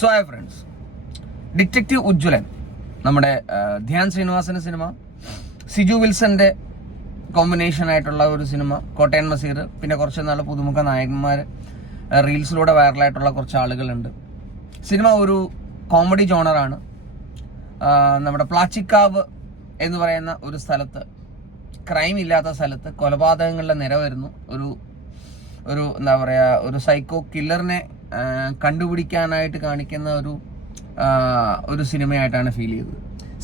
So hi friends detective Ujjwalan നമ്മുടെ ധ്യാൻ ശ്രീനിവാസന്റെ cinema Siju വിൽസന്റെ combination ആയിട്ടുള്ള ഒരു സിനിമ കോട്ടയൻ മസീർ പിന്നെ കുറച്ച് നല്ല പുതുമുഖ നായകന്മാർ റീൽസിലൂടെ വൈറലായിട്ടുള്ള കുറച്ച് ആളുകളുണ്ട്. സിനിമ ഒരു കോമഡി ജോണറാണ് നമ്മുടെ പ്ലാച്ചിക്കാവ് എന്ന് പറയുന്ന ഒരു സ്ഥലത്ത് ക്രൈം ഇല്ലാത്ത സ്ഥലത്ത് കൊലപാതകങ്ങളുടെ നിര വരുന്നു. ഒരു ഒരു എന്താ പറയുക ഒരു സൈക്കോ കില്ലറിനെ കണ്ടുപിടിക്കാനായിട്ട് കാണിക്കുന്ന ഒരു ഒരു സിനിമയായിട്ടാണ് ഫീൽ ചെയ്തത്.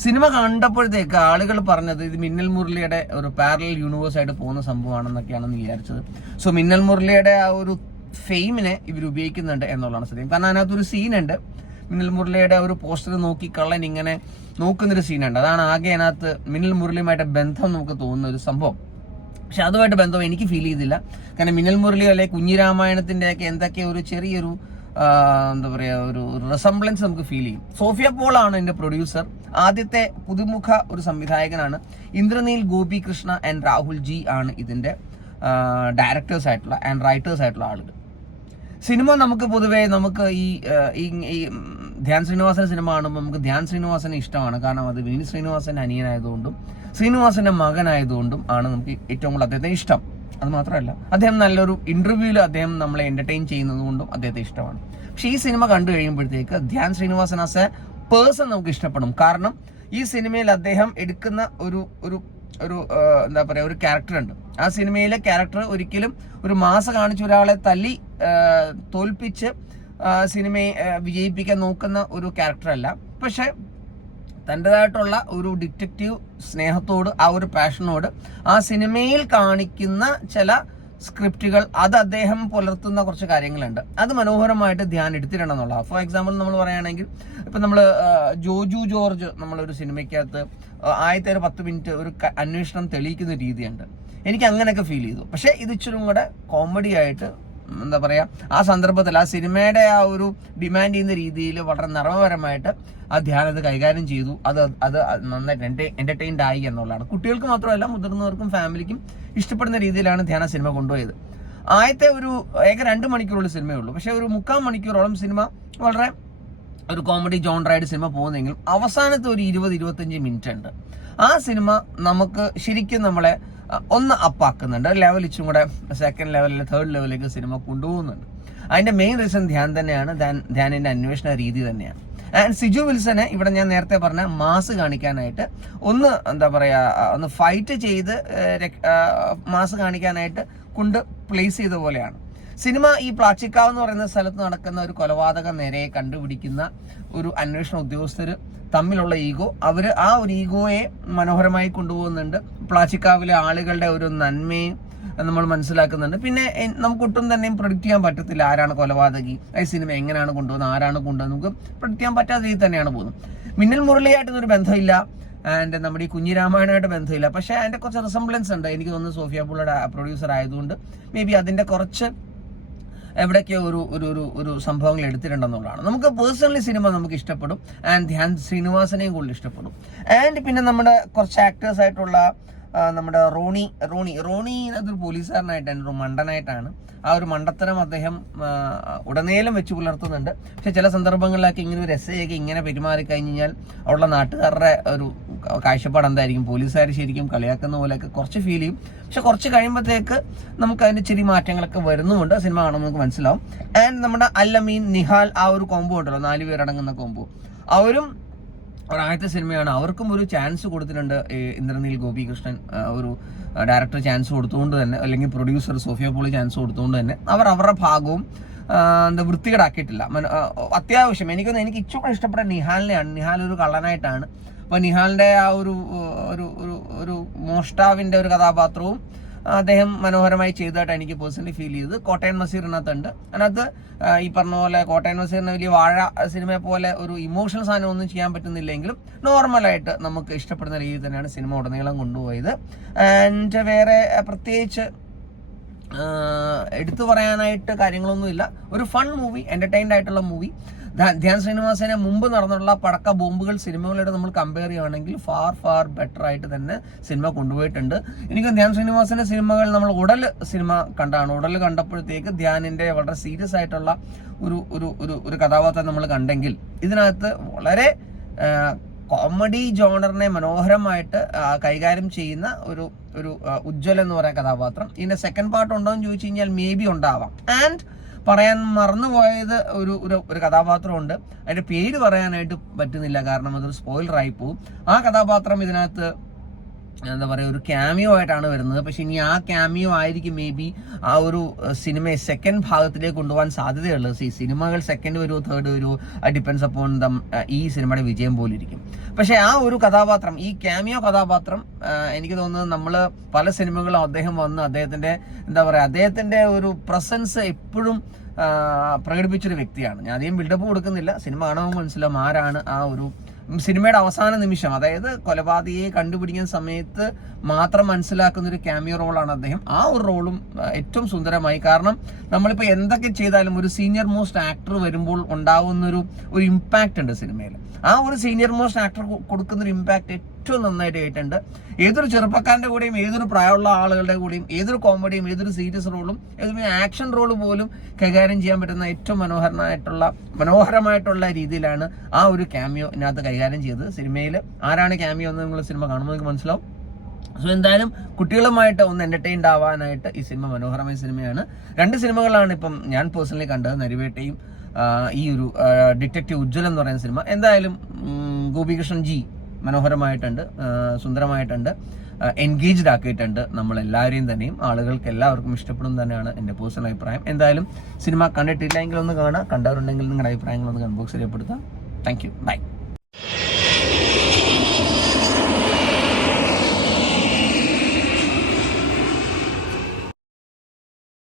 സിനിമ കണ്ടപ്പോഴത്തേക്ക് ആളുകൾ പറഞ്ഞത് ഇത് മിന്നൽ മുരളിയുടെ ഒരു പാരലൽ യൂണിവേഴ്സ് ആയിട്ട് പോകുന്ന സംഭവമാണെന്നൊക്കെയാണെന്ന് വിചാരിച്ചത്. സോ മിന്നൽ മുരളിയുടെ ആ ഒരു ഫെയിമിനെ ഇവർ ഉപയോഗിക്കുന്നുണ്ട് എന്നുള്ളതാണ് സത്യം. കാരണം അതിനകത്തൊരു സീനുണ്ട് മിന്നൽ മുരളിയുടെ ഒരു പോസ്റ്റർ നോക്കി കള്ളൻ ഇങ്ങനെ നോക്കുന്നൊരു സീനുണ്ട് അതാണ് ആകെ അതിനകത്ത് മിന്നൽ മുരളിയുമായിട്ട് ബന്ധം നമുക്ക് തോന്നുന്ന ഒരു സംഭവം. പക്ഷെ അതുമായിട്ട് ബന്ധം എനിക്ക് ഫീൽ ചെയ്തില്ല. കാരണം മിന്നൽ മുരളി അല്ലെ കുഞ്ഞിരാമായണത്തിന്റെ ഒക്കെ എന്തൊക്കെ ഒരു ചെറിയൊരു എന്താ പറയാ ഒരു റിസംബ്ലൻസ് നമുക്ക് ഫീൽ ചെയ്യും. സോഫിയ പോൾ ആണ് എന്റെ പ്രൊഡ്യൂസർ ആദ്യത്തെ പുതുമുഖ ഒരു സംവിധായകനാണ്. ഇന്ദ്രനീൽ ഗോപി കൃഷ്ണ ആൻഡ് രാഹുൽ ജി ആണ് ഇതിന്റെ ഡയറക്ടേഴ്സ് ആയിട്ടുള്ള ആൻഡ് റൈറ്റേഴ്സ് ആയിട്ടുള്ള ആളുകൾ. സിനിമ നമുക്ക് പൊതുവേ നമുക്ക് ഈ ധ്യാൻ ശ്രീനിവാസൻ സിനിമ കാണുമ്പോൾ നമുക്ക് ധ്യാൻ ശ്രീനിവാസനെ ഇഷ്ടമാണ്. കാരണം അത് വിനീത് ശ്രീനിവാസന്റെ അനിയനായതുകൊണ്ടും ശ്രീനിവാസന്റെ മകനായതുകൊണ്ടും ആണ് നമുക്ക് ഏറ്റവും കൂടുതൽ അദ്ദേഹത്തെ ഇഷ്ടം. അത് മാത്രമല്ല അദ്ദേഹം നല്ലൊരു ഇന്റർവ്യൂവിൽ അദ്ദേഹം നമ്മളെ എന്റർടൈൻ ചെയ്യുന്നത് കൊണ്ടും അദ്ദേഹത്തെ ഇഷ്ടമാണ്. പക്ഷെ ഈ സിനിമ കണ്ടു കഴിയുമ്പോഴത്തേക്ക് Dhyan Sreenivasan as a person നമുക്ക് ഇഷ്ടപ്പെടും. കാരണം ഈ സിനിമയിൽ അദ്ദേഹം എടുക്കുന്ന ഒരു ഒരു ഒരു എന്താ പറയാ ഒരു ക്യാരക്ടർ ഉണ്ട്. ആ സിനിമയിലെ ക്യാരക്ടർ ഒരിക്കലും ഒരു മാസ കാണിച്ച ഒരാളെ തല്ലി തോൽപ്പിച്ച് സിനിമയെ വിജയിപ്പിക്കാൻ നോക്കുന്ന ഒരു ക്യാരക്ടറല്ല. പക്ഷെ തന്റെതായിട്ടുള്ള ഒരു ഡിറ്റക്റ്റീവ് സ്നേഹത്തോട് ആ ഒരു പാഷനോട് ആ സിനിമയിൽ കാണിക്കുന്ന ചില സ്ക്രിപ്റ്റുകൾ അത് അദ്ദേഹം പുലർത്തുന്ന കുറച്ച് കാര്യങ്ങളുണ്ട്. അത് മനോഹരമായിട്ട് ധ്യാൻ എന്നുള്ളതാണ് ഫോർ എക്സാമ്പിൾ നമ്മൾ പറയുകയാണെങ്കിൽ ഇപ്പം നമ്മൾ ജോജു ജോർജ് നമ്മളൊരു സിനിമയ്ക്കകത്ത് ആദ്യത്തെ ഒരു പത്ത് മിനിറ്റ് ഒരു അന്വേഷണം തെളിയിക്കുന്ന രീതിയുണ്ട്. എനിക്ക് അങ്ങനെയൊക്കെ ഫീൽ ചെയ്തു. പക്ഷേ ഇത് ഇച്ചിരി കൂടെ കോമഡി ആയിട്ട് എന്താ പറയുക ആ സന്ദർഭത്തിൽ ആ സിനിമയുടെ ആ ഒരു ഡിമാൻഡ് ചെയ്യുന്ന രീതിയിൽ വളരെ നർമ്മപരമായിട്ട് ആ ധ്യാനത് കൈകാര്യം ചെയ്തു. അത് അത് നന്നായിട്ട് എന്റർടൈൻഡ് ആയി എന്നുള്ളതാണ്. കുട്ടികൾക്ക് മാത്രമല്ല മുതിർന്നവർക്കും ഫാമിലിക്കും ഇഷ്ടപ്പെടുന്ന രീതിയിലാണ് ധ്യാന സിനിമ കൊണ്ടുപോയത്. ആദ്യത്തെ ഒരു ഏക രണ്ട് മണിക്കൂറുള്ള സിനിമയേ ഉള്ളൂ. പക്ഷേ ഒരു മുക്കാൽ മണിക്കൂറോളം സിനിമ വളരെ ഒരു കോമഡി ജോൺറായിട്ട് സിനിമ പോകുന്നെങ്കിലും അവസാനത്തെ ഒരു ഇരുപത് ഇരുപത്തഞ്ച് മിനിറ്റ് ഉണ്ട് ആ സിനിമ നമുക്ക് ശരിക്കും നമ്മളെ ഒന്ന് അപ്പാക്കുന്നുണ്ട് ലെവൽ ഇച്ചും കൂടെ സെക്കൻഡ് ലെവലിൽ തേർഡ് ലെവലിലേക്ക് സിനിമ കൊണ്ടുപോകുന്നുണ്ട്. അതിന്റെ മെയിൻ റീസൺ ധ്യാൻ തന്നെയാണ്. ധ്യാനിന്റെ അന്വേഷണ രീതി തന്നെയാണ്. ആൻഡ് സിജു വിൽസനെ ഇവിടെ ഞാൻ നേരത്തെ പറഞ്ഞ മാസ് കാണിക്കാനായിട്ട് ഒന്ന് എന്താ പറയാ ഒന്ന് ഫൈറ്റ് ചെയ്ത് മാസ് കാണിക്കാനായിട്ട് കൊണ്ട് പ്ലേസ് ചെയ്ത പോലെയാണ്. സിനിമ ഈ പ്ലാച്ചിക്കാവ് എന്ന് പറയുന്ന സ്ഥലത്ത് നടക്കുന്ന ഒരു കൊലപാതക നിരയെ കണ്ടുപിടിക്കുന്ന ഒരു അന്വേഷണ ഉദ്യോഗസ്ഥർ തമ്മിലുള്ള ഈഗോ. അവർ ആ ഒരു ഈഗോയെ മനോഹരമായി കൊണ്ടുപോകുന്നുണ്ട്. പ്ലാച്ചിക്കാവിലെ ആളുകളുടെ ഒരു നന്മയും നമ്മൾ മനസ്സിലാക്കുന്നുണ്ട്. പിന്നെ നമുക്ക് നമുക്കൊട്ടും തന്നെ പ്രൊഡിക്റ്റ് ചെയ്യാൻ പറ്റത്തില്ല ആരാണ് കൊലപാതകി ഈ സിനിമ എങ്ങനെയാണ് കൊണ്ടുപോകുന്നത് ആരാണ് കൊണ്ടുപോകുന്നത് നമുക്ക് പ്രൊഡിക്റ്റ് ചെയ്യാൻ പറ്റാത്ത രീതിയിൽ തന്നെയാണ് പോകുന്നത്. മിന്നൽ മുരളിയായിട്ടൊരു ബന്ധമില്ല. ആൻഡ് നമ്മുടെ ഈ കുഞ്ഞിരാമായണമായിട്ട് ബന്ധമില്ല. പക്ഷേ അതിന്റെ കുറച്ച് റിസംബ്ലൻസ് ഉണ്ട്. എനിക്ക് തോന്നുന്നു സോഫിയ പുള്ളയുടെ പ്രൊഡ്യൂസർ ആയതുകൊണ്ട് മേ ബി അതിന്റെ കുറച്ച് എവിടെയൊക്കെ ഒരു ഒരു ഒരു ഒരു സംഭവങ്ങൾ എടുത്തിട്ടുണ്ടെന്നുള്ളതാണ്. നമുക്ക് പേഴ്സണലി സിനിമ നമുക്ക് ഇഷ്ടപ്പെടും. ആൻഡ് ധ്യാൻ ശ്രീനിവാസനെയും കൂടുതൽ ഇഷ്ടപ്പെടും. ആൻഡ് പിന്നെ നമ്മുടെ കുറച്ച് ആക്ടേഴ്സ് ആയിട്ടുള്ള നമ്മുടെ റോണി റോണി റോണി അതൊരു പോലീസുകാരനായിട്ടാണ് ഒരു മണ്ടനായിട്ടാണ്. ആ ഒരു മണ്ടത്തരം അദ്ദേഹം ഉടനേലും വെച്ച് പുലർത്തുന്നുണ്ട്. പക്ഷെ ചില സന്ദർഭങ്ങളിലൊക്കെ ഇങ്ങനെ ഒരു എസ് ഐ ഇങ്ങനെ പെരുമാറി കഴിഞ്ഞാൽ അവിടെയുള്ള നാട്ടുകാരുടെ ഒരു കാഴ്ചപ്പാട് എന്തായിരിക്കും? പോലീസുകാർ ശരിക്കും കളിയാക്കുന്ന പോലെയൊക്കെ കുറച്ച് ഫീൽ ചെയ്യും. പക്ഷെ കുറച്ച് കഴിയുമ്പോഴത്തേക്ക് നമുക്ക് അതിന്റെ ചെറിയ മാറ്റങ്ങളൊക്കെ വരുന്നുമുണ്ട്. സിനിമ കാണുമ്പോൾ നമുക്ക് മനസ്സിലാവും. ആൻഡ് നമ്മുടെ അല്ലമീൻ നിഹാൽ ആ ഒരു കോംബോ ഉണ്ടല്ലോ നാല് പേരടങ്ങുന്ന കോംബോ അവരും ഒരു ആദ്യത്തെ സിനിമയാണ്. അവർക്കും ഒരു ചാൻസ് കൊടുത്തിട്ടുണ്ട് ഇന്ദ്രനീൽ ഗോപികൃഷ്ണൻ ഒരു ഡയറക്ടർ ചാൻസ് കൊടുത്തുകൊണ്ട് തന്നെ അല്ലെങ്കിൽ പ്രൊഡ്യൂസർ സോഫിയ പോളി ചാൻസ് കൊടുത്തുകൊണ്ട് തന്നെ അവർ അവരുടെ ഭാഗവും എന്താ വൃത്തികേടാക്കിയിട്ടില്ല. അത്യാവശ്യം എനിക്കൊന്ന് എനിക്ക് ഇച്ചിരി കൂടെ ഇഷ്ടപ്പെട്ട നിഹാലിനെയാണ്. നിഹാൽ ഒരു കള്ളനായിട്ടാണ്. അപ്പൊ നിഹാലിന്റെ ആ ഒരു ഒരു ഒരു മോഷ്ടാവിന്റെ ഒരു കഥാപാത്രവും അദ്ദേഹം മനോഹരമായി ചെയ്തതായിട്ട് എനിക്ക് പേഴ്സണലി ഫീൽ ചെയ്തത്. കോട്ടയം നസീറിനകത്തുണ്ട്. അതിനകത്ത് ഈ പറഞ്ഞ പോലെ കോട്ടയം നസീറിന് വലിയ വാഴ സിനിമയെ പോലെ ഒരു ഇമോഷണൽ സാധനം ഒന്നും ചെയ്യാൻ പറ്റുന്നില്ലെങ്കിലും നോർമലായിട്ട് നമുക്ക് ഇഷ്ടപ്പെടുന്ന രീതിയിൽ തന്നെയാണ് സിനിമ ഉടനീളം കൊണ്ടുപോയത്. ആൻഡ് വേറെ പ്രത്യേകിച്ച് എടുത്തു പറയാനായിട്ട് കാര്യങ്ങളൊന്നുമില്ല. ഒരു ഫൺ മൂവി എന്റർടൈൻഡ് ആയിട്ടുള്ള മൂവി ധ്യാൻ ശ്രീനിവാസനെ മുമ്പ് നടന്നുള്ള പടക്ക ബോംബുകൾ സിനിമകളോട് നമ്മൾ കമ്പയർ ചെയ്യുകയാണെങ്കിൽ ഫാർ ഫാർ ബെറ്റർ ആയിട്ട് തന്നെ സിനിമ കൊണ്ടുപോയിട്ടുണ്ട്. എനിക്ക് ധ്യാൻ ശ്രീനിവാസന്റെ സിനിമകൾ നമ്മൾ ഉടൽ സിനിമ കണ്ടാണ്. ഉടൽ കണ്ടപ്പോഴത്തേക്ക് ധ്യാനിന്റെ വളരെ സീരിയസ് ആയിട്ടുള്ള ഒരു ഒരു ഒരു ഒരു കഥാപാത്രം നമ്മൾ കണ്ടെങ്കിൽ ഇതിനകത്ത് വളരെ കോമഡി ജോണറിനെ മനോഹരമായിട്ട് കൈകാര്യം ചെയ്യുന്ന ഒരു ഒരു ഉജ്ജ്വലെന്ന് പറയുന്ന കഥാപാത്രം. ഇതിന്റെ സെക്കൻഡ് പാർട്ട് ഉണ്ടോ എന്ന് ചോദിച്ചു കഴിഞ്ഞാൽ മേ ബി ഉണ്ടാവാം. ആൻഡ് പറയാൻ മറന്നുപോയത് ഒരു ഒരു കഥാപാത്രമുണ്ട്. അതിന്റെ പേര് പറയാനായിട്ട് പറ്റുന്നില്ല. കാരണം അതൊരു സ്പോയിലർ ആയി പോകും ആ കഥാപാത്രം ഇതിനകത്ത് എന്താ പറയുക ഒരു ക്യാമിയോ ആയിട്ടാണ് വരുന്നത്. പക്ഷെ ഇനി ആ ക്യാമിയോ ആയിരിക്കും മേ ബി ആ ഒരു സിനിമയെ സെക്കൻഡ് ഭാഗത്തിലേക്ക് കൊണ്ടുപോകാൻ സാധ്യതയുള്ളത്. ഈ സിനിമകൾ സെക്കൻഡ് വരുമോ തേർഡ് വരുമോ ഡിപ്പെൻസ് അപ്പോൺ ദം ഈ സിനിമയുടെ വിജയം പോലെ ഇരിക്കും. പക്ഷെ ആ ഒരു കഥാപാത്രം ഈ ക്യാമിയോ കഥാപാത്രം എനിക്ക് തോന്നുന്നത് നമ്മൾ പല സിനിമകളും അദ്ദേഹം വന്ന് അദ്ദേഹത്തിന്റെ എന്താ പറയുക അദ്ദേഹത്തിന്റെ ഒരു പ്രസൻസ് എപ്പോഴും പ്രകടിപ്പിച്ചൊരു വ്യക്തിയാണ്. ഞാൻ അധികം ബിൽഡപ്പ് കൊടുക്കുന്നില്ല. സിനിമ കാണുമ്പോൾ മനസ്സിലാവും ആരാണ് ആ ഒരു സിനിമയുടെ അവസാന നിമിഷം അതായത് കൊലപാതകയെ കണ്ടുപിടിക്കുന്ന സമയത്ത് മാത്രം മനസ്സിലാക്കുന്ന ഒരു ക്യാമിയോ റോളാണ് അദ്ദേഹം. ആ ഒരു റോളും ഏറ്റവും സുന്ദരമായി. കാരണം നമ്മളിപ്പോൾ എന്തൊക്കെ ചെയ്താലും ഒരു സീനിയർ മോസ്റ്റ് ആക്ടർ വരുമ്പോൾ ഉണ്ടാവുന്ന ഒരു ഇമ്പാക്റ്റ് ഉണ്ട് സിനിമയിൽ. ആ ഒരു സീനിയർ മോസ്റ്റ് ആക്ടർ കൊടുക്കുന്ന ഒരു ഇമ്പാക്റ്റ് ഏറ്റവും നന്നായിട്ട് ആയിട്ടുണ്ട് ഏതൊരു ചെറുപ്പക്കാരന്റെ കൂടെയും ഏതൊരു പ്രായമുള്ള ആളുകളുടെ കൂടെയും ഏതൊരു കോമഡിയും ഏതൊരു സീരിയസ് റോളും ഏതൊരു ആക്ഷൻ റോൾ പോലും കൈകാര്യം ചെയ്യാൻ പറ്റുന്ന ഏറ്റവും മനോഹരമായിട്ടുള്ള മനോഹരമായിട്ടുള്ള രീതിയിലാണ് ആ ഒരു ക്യാമിയോ ഇതിനകത്ത് കൈകാര്യം ചെയ്തത്. സിനിമയിൽ ആരാണ് ക്യാമിയോ എന്ന് നിങ്ങൾ സിനിമ കാണുമ്പോൾ നിങ്ങൾക്ക് മനസ്സിലാവും. സോ എന്തായാലും കുട്ടികളുമായിട്ട് ഒന്ന് എന്റർടൈൻഡ് ആവാനായിട്ട് ഈ സിനിമ മനോഹരമായ സിനിമയാണ്. രണ്ട് സിനിമകളാണ് ഇപ്പം ഞാൻ പേഴ്സണലി കണ്ടത്. നരിവേട്ടയും ഈ ഒരു ഡിറ്റക്റ്റീവ് ഉജ്ജ്വലം എന്ന് പറയുന്ന സിനിമ. എന്തായാലും ഗോപികൃഷ്ണൻ ജി മനോഹരമായിട്ടുണ്ട് സുന്ദരമായിട്ടുണ്ട് എൻഗേജ്ഡ് ആക്കിയിട്ടുണ്ട് നമ്മൾ എല്ലാവരെയും തന്നെയും. ആളുകൾക്ക് എല്ലാവർക്കും ഇഷ്ടപ്പെടും തന്നെയാണ് എന്റെ പേഴ്സണൽ അഭിപ്രായം. എന്തായാലും സിനിമ കണ്ടിട്ടില്ലെങ്കിൽ ഒന്ന് കാണാം കണ്ടവരുണ്ടെങ്കിൽ നിങ്ങളുടെ അഭിപ്രായങ്ങൾ ഒന്ന് കൺബോക്സ് രേഖപ്പെടുത്താം താങ്ക് യു ബൈ